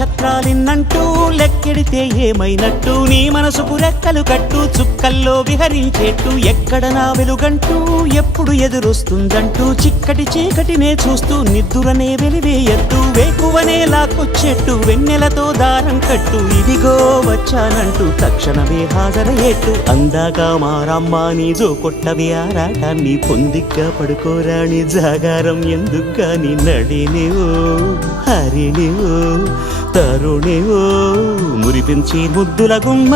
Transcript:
నక్షత్రాలిన్నంటూ లెక్కెడితే ఏమైనట్టు నీ మనసుకు రెక్కలు కట్టు చుక్కల్లో విహరించేట్టు ఎక్కడ నా వెలుగంటూ ఎప్పుడు ఎదురొస్తుందంటూ చిక్కటి చీకటినే చూస్తూ నిద్దురనే వెలివేయట్టు వేకువనే లాక్కొచ్చేట్టు వెన్నెలతో దారం కట్టు ఇదిగో వచ్చానంటూ తక్షణమే హాజరయ్యేట్టు అందాక మారమ్మ నీ జో కొట్టవి ఆరాటాన్ని పొందిగ్గా పడుకోరాని జాగారం ఎందుకు నీ నడినివో హరినివో తరుణివో మురిపించి ముద్దుల గుమ్మ